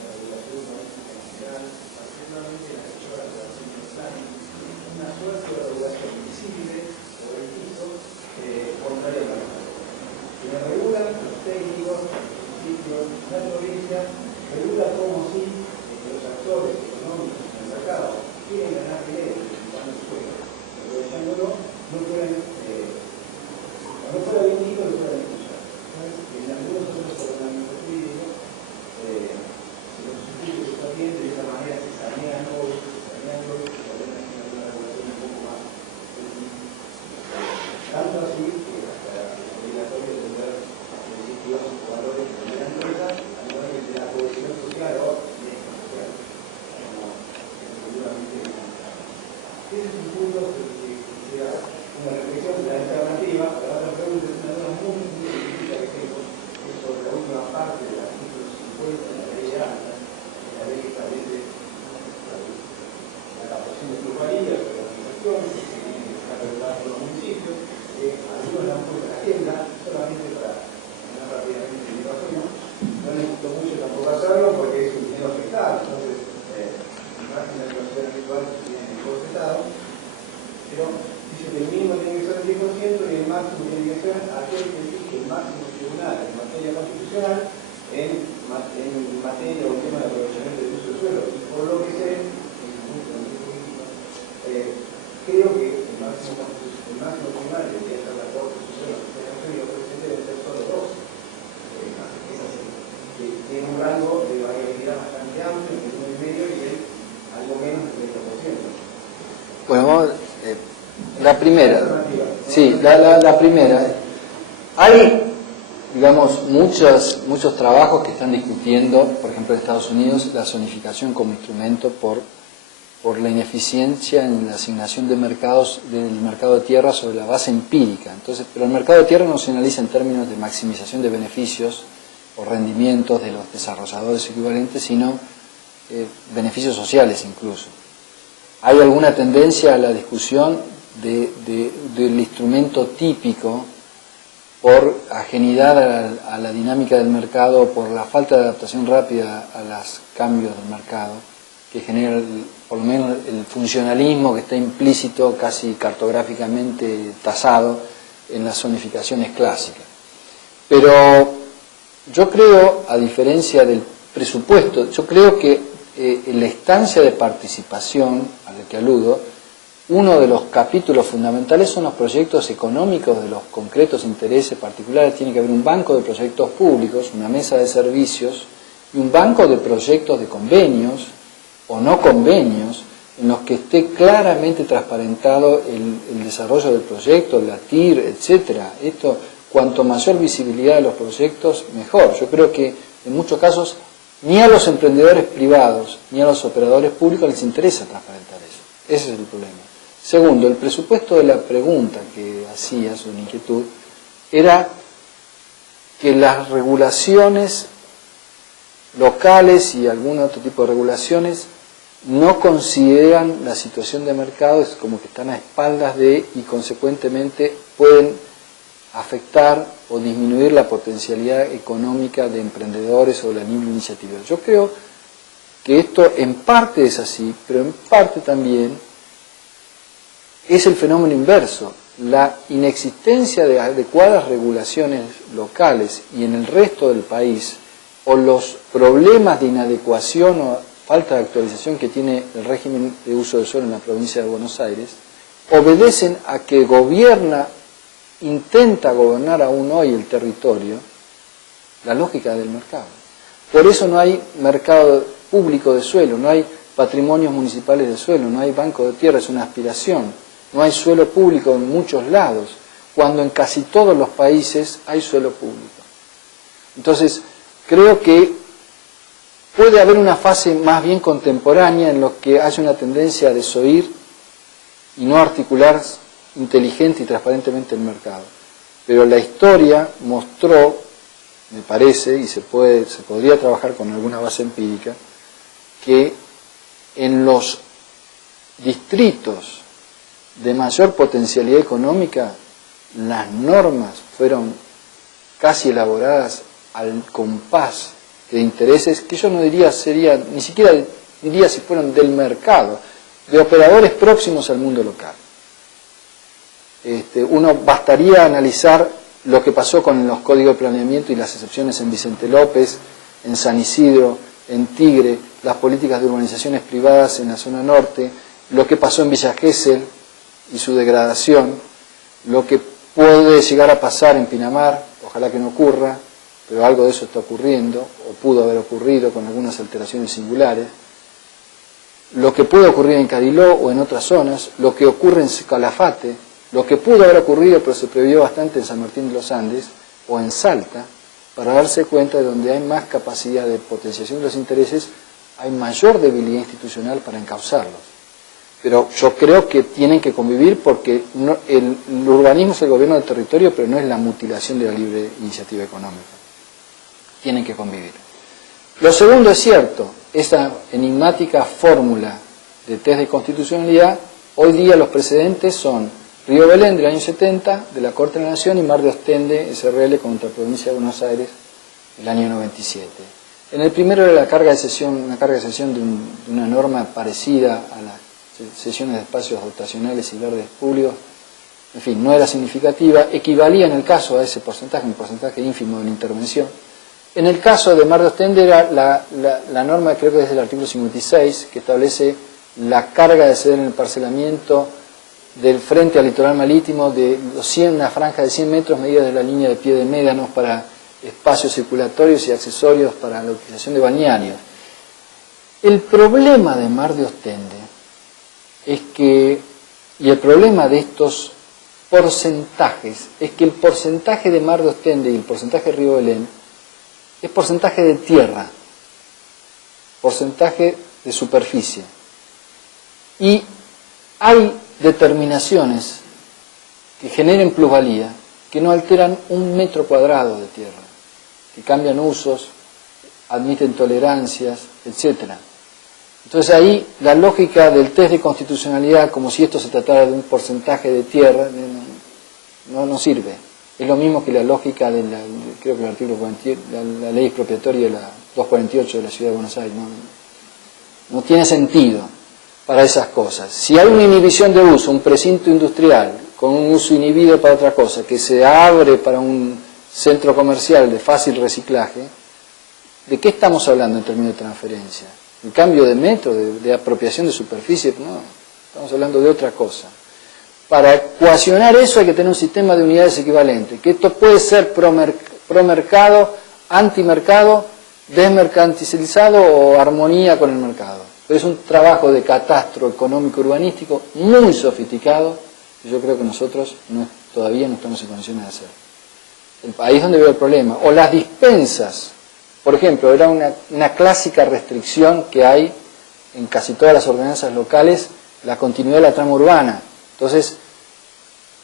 la regulación urbanística en general, particularmente en la que yo la relación necesaria, una suerte de regulación visible sobre el piso contraria a la ley. Que me regulan los técnicos, los principios, la provincia, regula como si los actores económicos en el mercado quieren ganar dinero utilizando el suelo, aprovechándolo, no pueden, no fuera bien dicho, lo pueden escuchar. En algunos otros ordenamientos jurídicos, se los sustituye que está bien, de esta manera se sanean hoy, y ordenan que haya una regulación un poco más tanto así que hasta es obligatorio tener principios o valores de la empresa, a nivel de la cohesión social o de esta social, como seguramente ese es un punto que quisiera una reflexión de la alternativa. La otra pregunta es una duda muy específica que tengo, que es sobre la última parte del artículo 50 de la ley de ANDA, la ley que establece la captación de plusvalía, de organizaciones, que está regulada por los municipios. Algunos la han puesto en la agenda, solamente para terminar rápidamente mi opinión. No necesito mucho tampoco hacerlo porque es un dinero afectado, entonces mi margen de negociación habitual tiene el costo estado, pero dice que el mínimo tiene que ser el 10% y el máximo tiene que ser aquel que fije el máximo tribunal en materia constitucional en materia o tema de aprovechamiento del uso del suelo. Y por lo que sé, creo que el máximo tribunal debería ser la Corte Suprema y los presidentes deben ser solo dos. Es así. Que tiene un rango de variabilidad bastante amplio, entre 1,5 y algo menos del 30%. Bueno, vamos, la primera. Sí, la primera. Hay, digamos, muchos trabajos que están discutiendo, por ejemplo en Estados Unidos, la zonificación como instrumento por la ineficiencia en la asignación de mercados del mercado de tierra sobre la base empírica. Entonces, pero el mercado de tierra no se analiza en términos de maximización de beneficios o rendimientos de los desarrolladores equivalentes, sino beneficios sociales incluso. Hay alguna tendencia a la discusión del instrumento típico por ajenidad a la dinámica del mercado, por la falta de adaptación rápida a los cambios del mercado, que genera por lo menos el funcionalismo que está implícito, casi cartográficamente tasado en las zonificaciones clásicas. Pero yo creo, a diferencia del presupuesto, yo creo que en la instancia de participación a la que aludo, uno de los capítulos fundamentales son los proyectos económicos de los concretos intereses particulares. Tiene que haber un banco de proyectos públicos, una mesa de servicios y un banco de proyectos de convenios o no convenios en los que esté claramente transparentado el desarrollo del proyecto, la TIR, etcétera. Esto, cuanto mayor visibilidad de los proyectos, mejor. Yo creo que en muchos casos ni a los emprendedores privados ni a los operadores públicos les interesa transparentar eso. Ese es el problema. Segundo, el presupuesto de la pregunta que hacía su inquietud era que las regulaciones locales y algún otro tipo de regulaciones no consideran la situación de mercado, es como que están a espaldas de y consecuentemente pueden afectar o disminuir la potencialidad económica de emprendedores o de la libre iniciativa. Yo creo que esto en parte es así, pero en parte también es el fenómeno inverso. La inexistencia de adecuadas regulaciones locales y en el resto del país, o los problemas de inadecuación o falta de actualización que tiene el régimen de uso del suelo en la provincia de Buenos Aires, obedecen a que intenta gobernar aún hoy el territorio la lógica del mercado. Por eso no hay mercado público de suelo, no hay patrimonios municipales de suelo, no hay banco de tierra, es una aspiración. No hay suelo público en muchos lados, cuando en casi todos los países hay suelo público. Entonces, creo que puede haber una fase más bien contemporánea en la que haya una tendencia a desoír y no articular inteligente y transparentemente el mercado. Pero la historia mostró, me parece, y se podría trabajar con alguna base empírica, que en los distritos de mayor potencialidad económica, las normas fueron casi elaboradas al compás de intereses, que yo no diría sería, ni siquiera diría si fueran del mercado, de operadores próximos al mundo local. Uno bastaría analizar lo que pasó con los códigos de planeamiento y las excepciones en Vicente López, en San Isidro, en Tigre, las políticas de urbanizaciones privadas en la zona norte, lo que pasó en Villa Gesell y su degradación, lo que puede llegar a pasar en Pinamar, ojalá que no ocurra, pero algo de eso está ocurriendo, o pudo haber ocurrido con algunas alteraciones singulares, lo que puede ocurrir en Cariló o en otras zonas, lo que ocurre en Calafate, lo que pudo haber ocurrido, pero se previó bastante en San Martín de los Andes, o en Salta, para darse cuenta de donde hay más capacidad de potenciación de los intereses, hay mayor debilidad institucional para encauzarlos. Pero yo creo que tienen que convivir porque el urbanismo es el gobierno del territorio, pero no es la mutilación de la libre iniciativa económica. Tienen que convivir. Lo segundo es cierto, esa enigmática fórmula de test de constitucionalidad, hoy día los precedentes son Río Belén del año 70, de la Corte de la Nación, y Mar de Ostende, SRL, contra la Provincia de Buenos Aires, del año 97. En el primero era la carga de cesión, una carga de cesión de una norma parecida a las cesiones de espacios dotacionales y verdes públicos, en fin, no era significativa, equivalía en el caso a ese porcentaje, un porcentaje ínfimo de la intervención. En el caso de Mar de Ostende era la norma, creo que es del artículo 56, que establece la carga de ceder en el parcelamiento del frente al litoral marítimo de una franja de 100 metros medida de la línea de pie de médanos para espacios circulatorios y accesorios para la utilización de balnearios. El problema de Mar de Ostende es que, y el problema de estos porcentajes, es que el porcentaje de Mar de Ostende y el porcentaje de Río Belén es porcentaje de tierra, porcentaje de superficie. Y hay determinaciones que generen plusvalía que no alteran un metro cuadrado de tierra, que cambian usos, admiten tolerancias, etc. Entonces ahí la lógica del test de constitucionalidad, como si esto se tratara de un porcentaje de tierra, no sirve. Es lo mismo que la lógica de creo que el artículo 48, la ley expropiatoria de la 248 de la Ciudad de Buenos Aires. No tiene sentido para esas cosas. Si hay una inhibición de uso, un precinto industrial con un uso inhibido para otra cosa, que se abre para un centro comercial de fácil reciclaje, ¿de qué estamos hablando en términos de transferencia? ¿Un cambio de metro, de apropiación de superficie? No, estamos hablando de otra cosa. Para ecuacionar eso hay que tener un sistema de unidades equivalentes, que esto puede ser promercado, antimercado, desmercantilizado o armonía con el mercado. Pero es un trabajo de catastro económico urbanístico muy sofisticado que yo creo que nosotros todavía no estamos en condiciones de hacer. Ahí es donde veo el problema. O las dispensas, por ejemplo, era una clásica restricción que hay en casi todas las ordenanzas locales, la continuidad de la trama urbana. Entonces,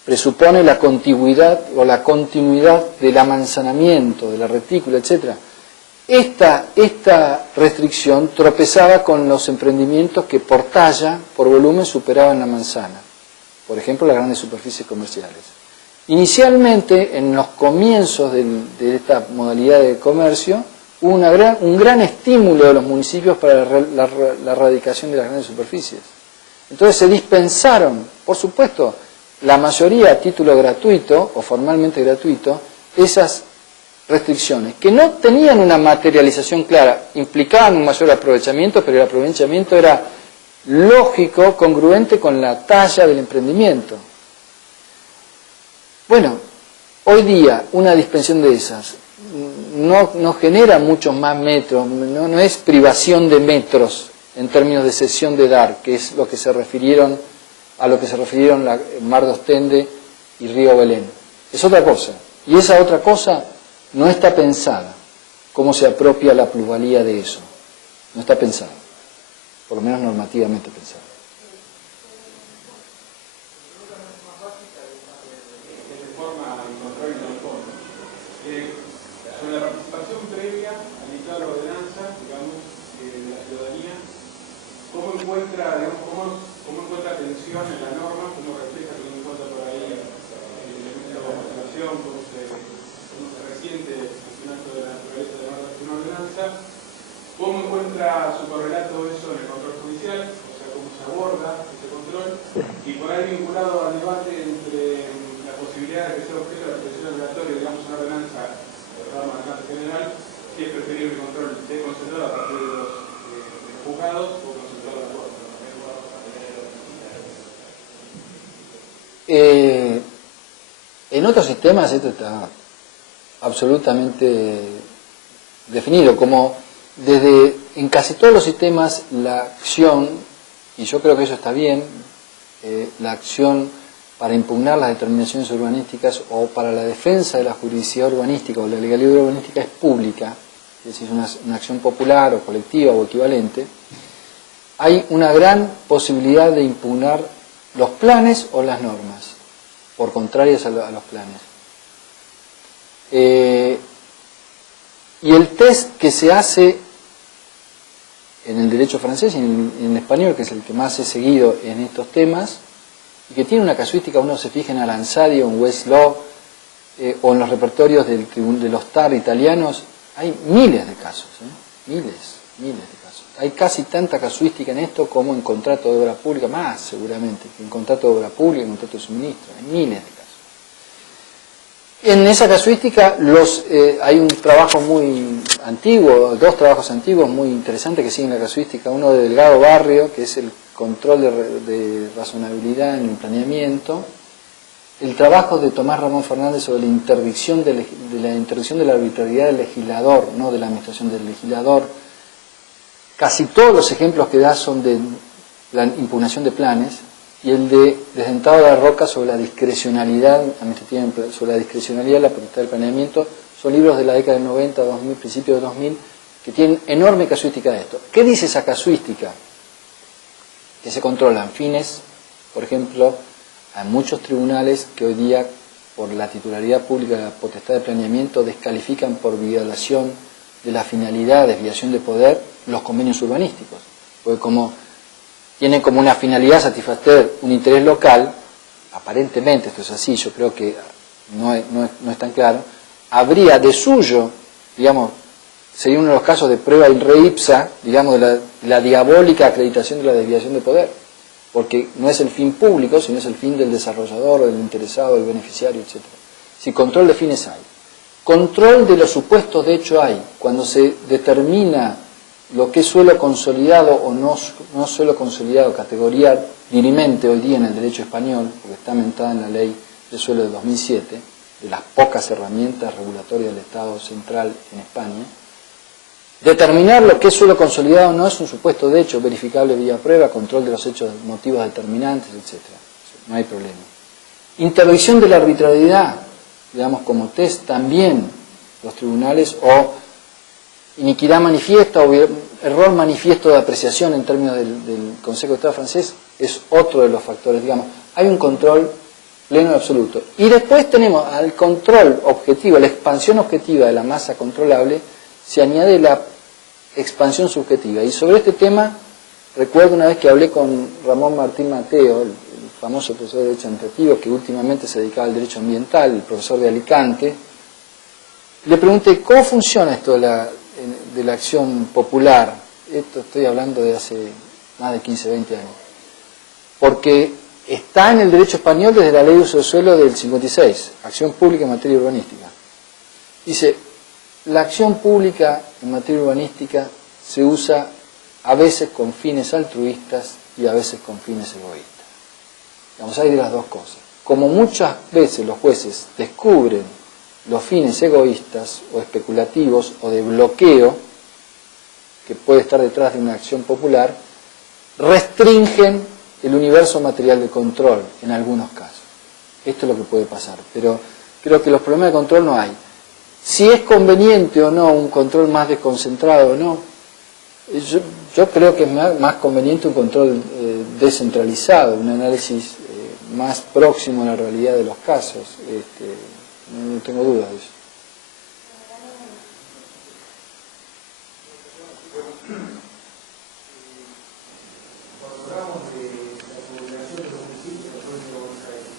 presupone la contigüidad o la continuidad del amanzanamiento, de la retícula, etc. Esta restricción tropezaba con los emprendimientos que por talla, por volumen, superaban la manzana. Por ejemplo, las grandes superficies comerciales. Inicialmente, en los comienzos de esta modalidad de comercio, hubo un gran estímulo de los municipios para la erradicación de las grandes superficies. Entonces se dispensaron, por supuesto, la mayoría a título gratuito o formalmente gratuito, esas restricciones, que no tenían una materialización clara, implicaban un mayor aprovechamiento, pero el aprovechamiento era lógico, congruente con la talla del emprendimiento. Bueno, hoy día una dispensión de esas no genera muchos más metros, no es privación de metros en términos de cesión de dar, que es a lo que se refirieron Mar de Ostende y Río Belén. Es otra cosa. Y esa otra cosa no está pensada. ¿Cómo se apropia la plusvalía de eso? No está pensada. Por lo menos normativamente pensada. Sobre la participación previa al dictado de la ordenanza, digamos, de la ciudadanía, ¿cómo encuentra atención en la norma? ¿Cómo refleja, teniendo en cuenta por ahí el elemento de participación? ¿Cómo se resiente el funcionamiento de la naturaleza de una ordenanza? encuentra su correlato eso en el control judicial, o sea, cómo se aborda ese control, y por ahí vinculado al debate entre la posibilidad de que sea objeto de la protección obligatoria, digamos, una ordenanza, rama de alcance general, si es preferible el control desconcentrado a partir de los juzgados o concentrado en la corte. En otros sistemas esto está absolutamente definido, como en casi todos los sistemas la acción, y yo creo que eso está bien, la acción para impugnar las determinaciones urbanísticas o para la defensa de la juridicidad urbanística o la legalidad urbanística es pública, es decir, una acción popular o colectiva o equivalente. Hay una gran posibilidad de impugnar los planes o las normas por contrarias a los planes. Y el test que se hace en el derecho francés y en el español, que es el que más he seguido en estos temas, y que tiene una casuística, uno se fija en Aranzadi o en Westlaw, o en los repertorios de los TAR italianos, hay miles de casos, miles de casos. Hay casi tanta casuística en esto como en contrato de obra pública, más seguramente, que en contrato de obra pública, en contrato de suministro, hay miles de casos. En esa casuística hay un trabajo muy antiguo, dos trabajos antiguos muy interesantes que siguen la casuística, uno de Delgado Barrio, que es el control de razonabilidad en el planeamiento, el trabajo de Tomás Ramón Fernández sobre la interdicción de la arbitrariedad del legislador, no de la administración del legislador. Casi todos los ejemplos que da son de la impugnación de planes, y el de Desdentado de la Roca sobre la discrecionalidad administrativa, sobre la discrecionalidad de la potestad del planeamiento, son libros de la década del 90, 2000, principios de 2000, que tienen enorme casuística de esto. ¿Qué dice esa casuística? Que se controlan fines, por ejemplo, hay muchos tribunales que hoy día, por la titularidad pública de la potestad de planeamiento, descalifican por violación de la finalidad, desviación de poder, los convenios urbanísticos. Porque como tienen como una finalidad satisfacer un interés local, aparentemente esto es así, yo creo que no es tan claro, habría de suyo, digamos, sería uno de los casos de prueba in re ipsa, digamos, de la diabólica acreditación de la desviación de poder, porque no es el fin público, sino es el fin del desarrollador, del interesado, del beneficiario, etc. Si control de fines hay, control de los supuestos de hecho hay, cuando se determina lo que es suelo consolidado o no suelo consolidado, categoría dirimente hoy día en el derecho español, porque está mentada en la ley de suelo de 2007, de las pocas herramientas regulatorias del Estado central en España. Determinar lo que es suelo consolidado no es un supuesto de hecho verificable vía prueba, control de los hechos motivos determinantes, etc. No hay problema. Interdicción de la arbitrariedad, digamos como test también los tribunales, o iniquidad manifiesta o error manifiesto de apreciación en términos del Consejo de Estado francés, es otro de los factores, digamos. Hay un control pleno y absoluto. Y después tenemos al control objetivo, la expansión objetiva de la masa controlable, se añade la expansión subjetiva. Y sobre este tema, recuerdo una vez que hablé con Ramón Martín Mateo, el famoso profesor de Derecho Administrativo, que últimamente se dedicaba al derecho ambiental, el profesor de Alicante, le pregunté, ¿cómo funciona esto de la acción popular? Esto estoy hablando de hace más de 15, 20 años. Porque está en el derecho español desde la ley de uso del suelo del 56, acción pública en materia urbanística. Dice, la acción pública en materia urbanística se usa a veces con fines altruistas y a veces con fines egoístas. Digamos, hay de las dos cosas. Como muchas veces los jueces descubren los fines egoístas o especulativos o de bloqueo que puede estar detrás de una acción popular, restringen el universo material de control en algunos casos. Esto es lo que puede pasar, pero creo que los problemas de control no hay. Si es conveniente o no un control más desconcentrado o no, yo creo que es más conveniente un control descentralizado, un análisis más próximo a la realidad de los casos. No tengo dudas de eso. Cuando hablamos de la subordinación de los municipios en la provincia de Buenos Aires,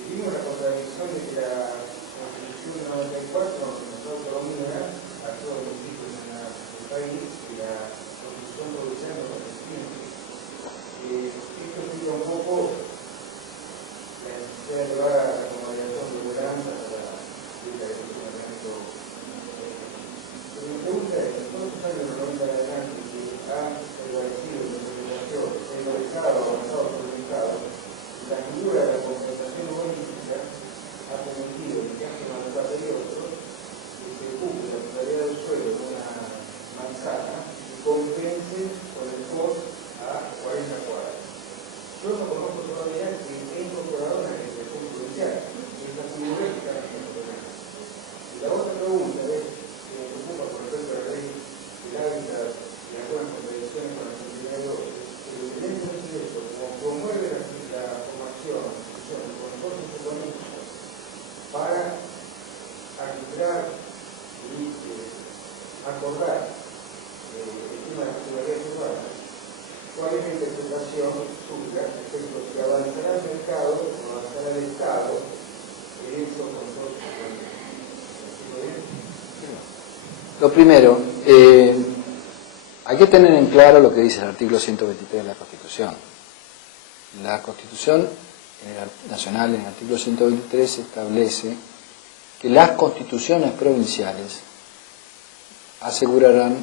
vivimos la contradicción de que la Constitución de 94 nos otorga a todos los municipios en el país, y la ¿cuál es la interpretación suya respecto a si avanzará el mercado o avanzará el Estado en esos consorcios? Lo primero, hay que tener en claro lo que dice el artículo 123 de la Constitución. La Constitución Nacional, en el artículo 123, establece que las constituciones provinciales asegurarán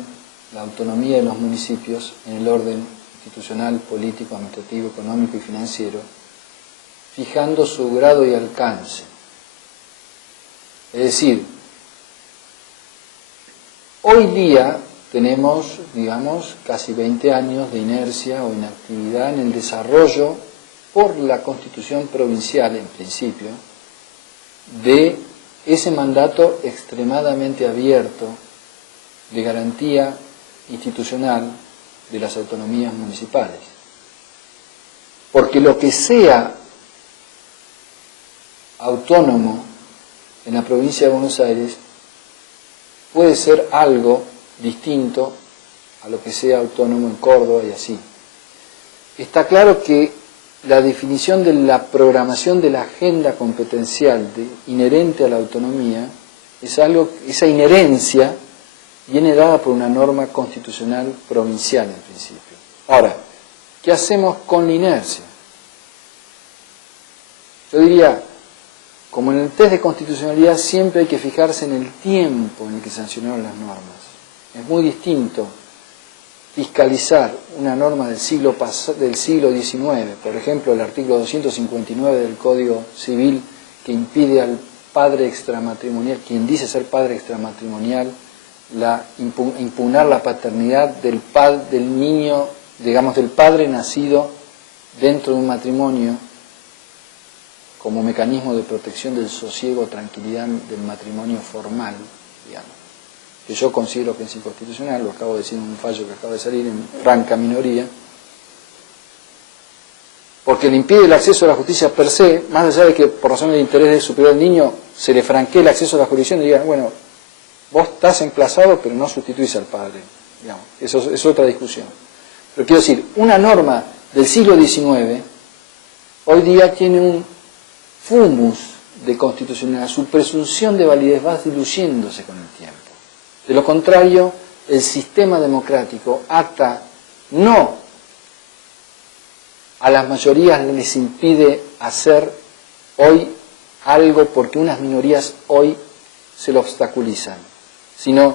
la autonomía de los municipios en el orden institucional, político, administrativo, económico y financiero, fijando su grado y alcance. Es decir, hoy día tenemos, digamos, casi 20 años de inercia o inactividad en el desarrollo por la Constitución provincial, en principio, de ese mandato extremadamente abierto de garantía institucional de las autonomías municipales. Porque lo que sea autónomo en la provincia de Buenos Aires puede ser algo distinto a lo que sea autónomo en Córdoba y así. Está claro que la definición de la programación de la agenda competencial inherente a la autonomía es algo, esa inherencia viene dada por una norma constitucional provincial en principio. Ahora, ¿qué hacemos con la inercia? Yo diría, como en el test de constitucionalidad, siempre hay que fijarse en el tiempo en el que se sancionaron las normas. Es muy distinto fiscalizar una norma del siglo XIX, por ejemplo, el artículo 259 del Código Civil, que impide al padre extramatrimonial, quien dice ser padre extramatrimonial, impugnar la paternidad del niño, digamos, del padre nacido dentro de un matrimonio, como mecanismo de protección del sosiego o tranquilidad del matrimonio formal, digamos, que yo considero que es inconstitucional, lo acabo de decir en un fallo que acaba de salir en franca minoría, porque le impide el acceso a la justicia per se, más allá de que por razones de interés superior del niño se le franquee el acceso a la jurisdicción y digan, bueno, vos estás emplazado pero no sustituís al padre, digamos, eso es otra discusión. Pero quiero decir, una norma del siglo XIX hoy día tiene un fumus de constitucionalidad, su presunción de validez va diluyéndose con el tiempo. De lo contrario, el sistema democrático ata no a las mayorías, les impide hacer hoy algo porque unas minorías hoy se lo obstaculizan, sino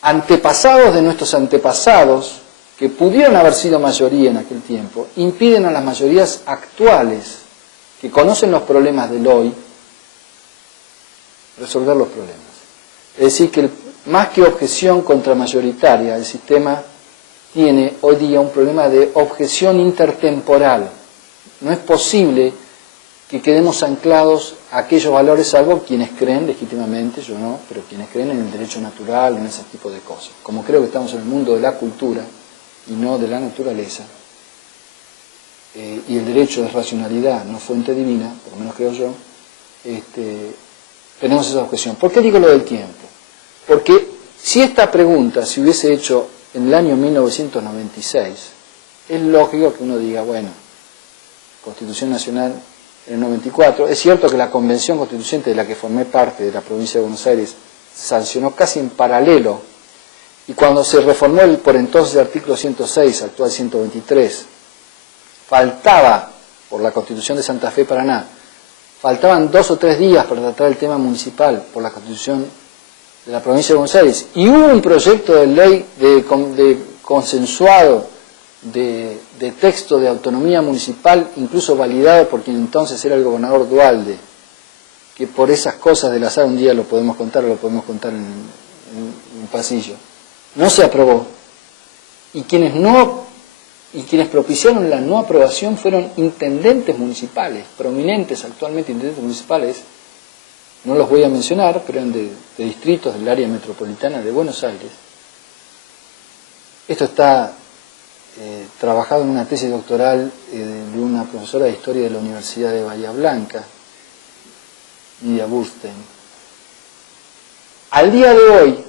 antepasados de nuestros antepasados, que pudieron haber sido mayoría en aquel tiempo, impiden a las mayorías actuales, que conocen los problemas del hoy, resolver los problemas. Es decir, que más que objeción contramayoritaria, el sistema tiene hoy día un problema de objeción intertemporal. No es posible que quedemos anclados a aquellos valores, salvo quienes creen legítimamente, yo no, pero quienes creen en el derecho natural, en ese tipo de cosas. Como creo que estamos en el mundo de la cultura y no de la naturaleza, y el derecho es racionalidad, no fuente divina, por lo menos creo yo, tenemos esa objeción. ¿Por qué digo lo del tiempo? Porque si esta pregunta se hubiese hecho en el año 1996, es lógico que uno diga, bueno, Constitución Nacional en el 94, es cierto que la Convención Constituyente de la que formé parte de la provincia de Buenos Aires sancionó casi en paralelo, y cuando se reformó el por entonces artículo 106, actual 123, faltaba, por la Constitución de Santa Fe, Paraná, faltaban 2 o 3 días para tratar el tema municipal por la Constitución de la provincia de Buenos Aires, y hubo un proyecto de ley consensuado de texto de autonomía municipal, incluso validado por quien entonces era el gobernador Duhalde, que por esas cosas del azar un día lo podemos contar o lo podemos contar en un pasillo, no se aprobó, y quienes propiciaron la no aprobación fueron intendentes municipales, prominentes actualmente intendentes municipales, no los voy a mencionar, pero eran de distritos del área metropolitana de Buenos Aires. Esto está trabajado en una tesis doctoral de una profesora de historia de la Universidad de Bahía Blanca, Lidia Burstein. Al día de hoy,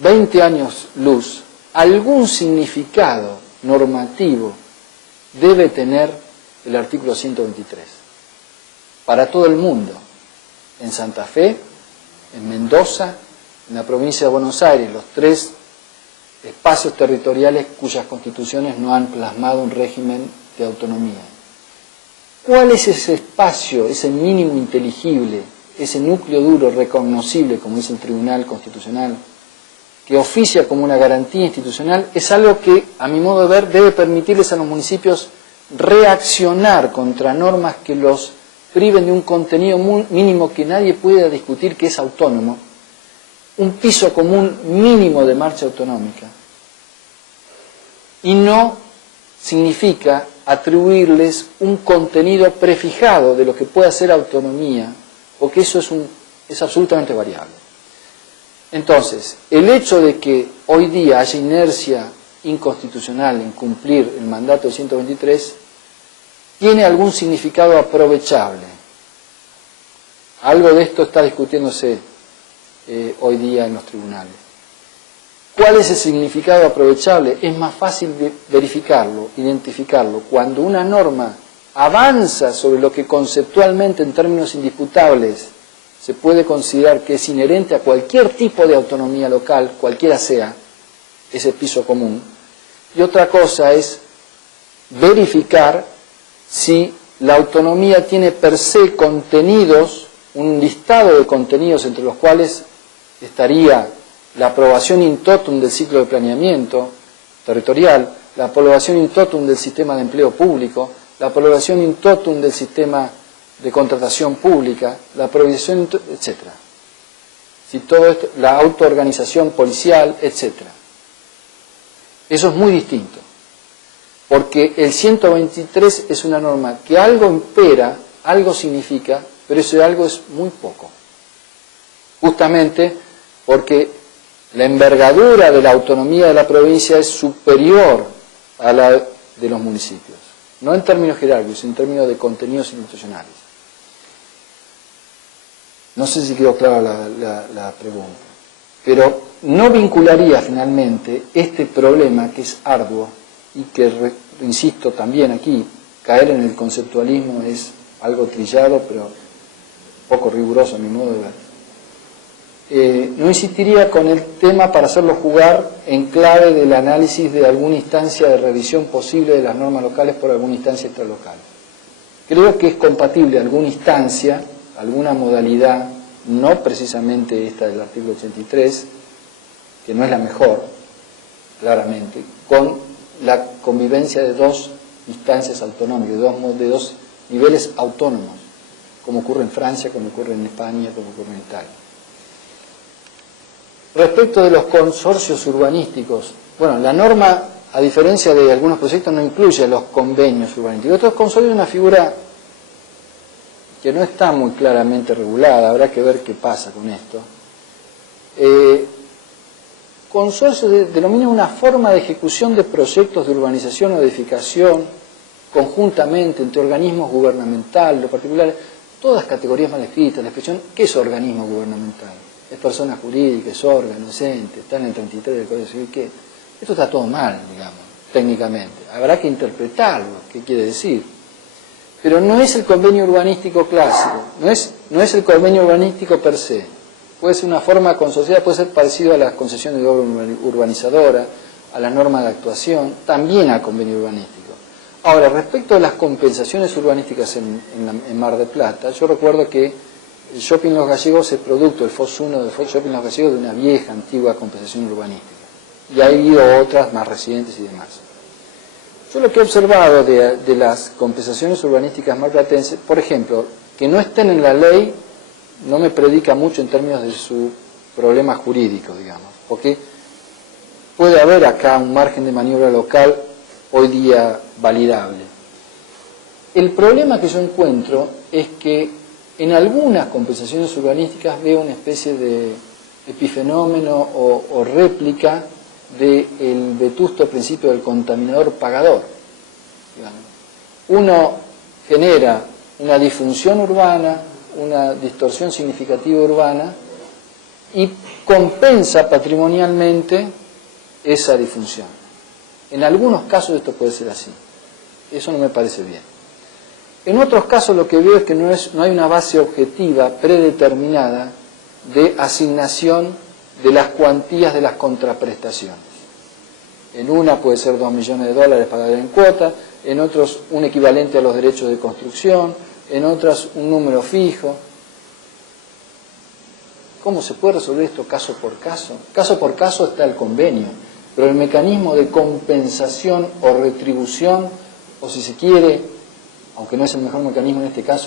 20 años luz, algún significado normativo debe tener el artículo 123 para todo el mundo, en Santa Fe, en Mendoza, en la provincia de Buenos Aires, los 3 espacios territoriales cuyas constituciones no han plasmado un régimen de autonomía. ¿Cuál es ese espacio, ese mínimo inteligible, ese núcleo duro recognoscible, como dice el Tribunal Constitucional, que oficia como una garantía institucional? Es algo que, a mi modo de ver, debe permitirles a los municipios reaccionar contra normas que los priven de un contenido mínimo que nadie pueda discutir, que es autónomo, un piso común mínimo de marcha autonómica, y no significa atribuirles un contenido prefijado de lo que pueda ser autonomía, porque eso es absolutamente variable. Entonces, el hecho de que hoy día haya inercia inconstitucional en cumplir el mandato de 123 tiene algún significado aprovechable. Algo de esto está discutiéndose hoy día en los tribunales. ¿Cuál es el significado aprovechable? Es más fácil verificarlo, identificarlo, cuando una norma avanza sobre lo que conceptualmente, en términos indisputables, se puede considerar que es inherente a cualquier tipo de autonomía local, cualquiera sea ese piso común. Y otra cosa es verificar si la autonomía tiene per se contenidos, un listado de contenidos entre los cuales estaría la aprobación in totum del ciclo de planeamiento territorial, la aprobación in totum del sistema de empleo público, la aprobación in totum del sistema de contratación pública, la aprobación, etc. Si todo esto, la autoorganización policial, etc. Eso es muy distinto, porque el 123 es una norma que algo impera, algo significa, pero ese algo es muy poco. Justamente porque la envergadura de la autonomía de la provincia es superior a la de los municipios, no en términos jerárquicos, sino en términos de contenidos institucionales. No sé si quedó clara la pregunta, pero no vincularía finalmente este problema, que es arduo y que, insisto también aquí, caer en el conceptualismo es algo trillado, pero poco riguroso a mi modo de ver. No insistiría con el tema para hacerlo jugar en clave del análisis de alguna instancia de revisión posible de las normas locales por alguna instancia extralocal. Creo que es compatible alguna instancia, alguna modalidad, no precisamente esta del artículo 83, que no es la mejor, claramente, con la convivencia de 2 instancias autonómicas, de dos niveles autónomos, como ocurre en Francia, como ocurre en España, como ocurre en Italia. Respecto de los consorcios urbanísticos, bueno, la norma, a diferencia de algunos proyectos, no incluye los convenios urbanísticos. Estos consorcios es una figura que no está muy claramente regulada, habrá que ver qué pasa con esto. Consorcios denomina una forma de ejecución de proyectos de urbanización o edificación conjuntamente entre organismos gubernamentales, los particulares, todas categorías mal escritas. La expresión, ¿qué es organismo gubernamental? Es persona jurídica, es órgano, es ente, está en el 33 del Código Civil. ¿Qué? Esto está todo mal, digamos, técnicamente. Habrá que interpretarlo, qué quiere decir. Pero no es el convenio urbanístico clásico, no es el convenio urbanístico per se. Puede ser una forma consorciada, puede ser parecido a las concesiones de obra urbanizadora, a la norma de actuación, también al convenio urbanístico. Ahora, respecto a las compensaciones urbanísticas en Mar del Plata, yo recuerdo que el Shopping Los Gallegos es producto, el FOS 1 del Shopping Los Gallegos, de una vieja, antigua compensación urbanística. Y ha habido otras más recientes y demás. Yo lo que he observado de las compensaciones urbanísticas marplatenses, por ejemplo, que no estén en la ley, no me predica mucho en términos de su problema jurídico, digamos, porque puede haber acá un margen de maniobra local hoy día validable. El problema que yo encuentro es que en algunas compensaciones urbanísticas veo una especie de epifenómeno o réplica del vetusto principio del contaminador pagador. Digamos. Uno genera una disfunción urbana, una distorsión significativa urbana y compensa patrimonialmente esa disfunción. En algunos casos esto puede ser así. Eso no me parece bien. En otros casos lo que veo es que no hay una base objetiva, predeterminada, de asignación de las cuantías de las contraprestaciones. En una puede ser $2 millones pagados en cuota, en otros un equivalente a los derechos de construcción, en otras un número fijo. ¿Cómo se puede resolver esto caso por caso? Caso por caso está el convenio, pero el mecanismo de compensación o retribución, o si se quiere, aunque no es el mejor mecanismo en este caso,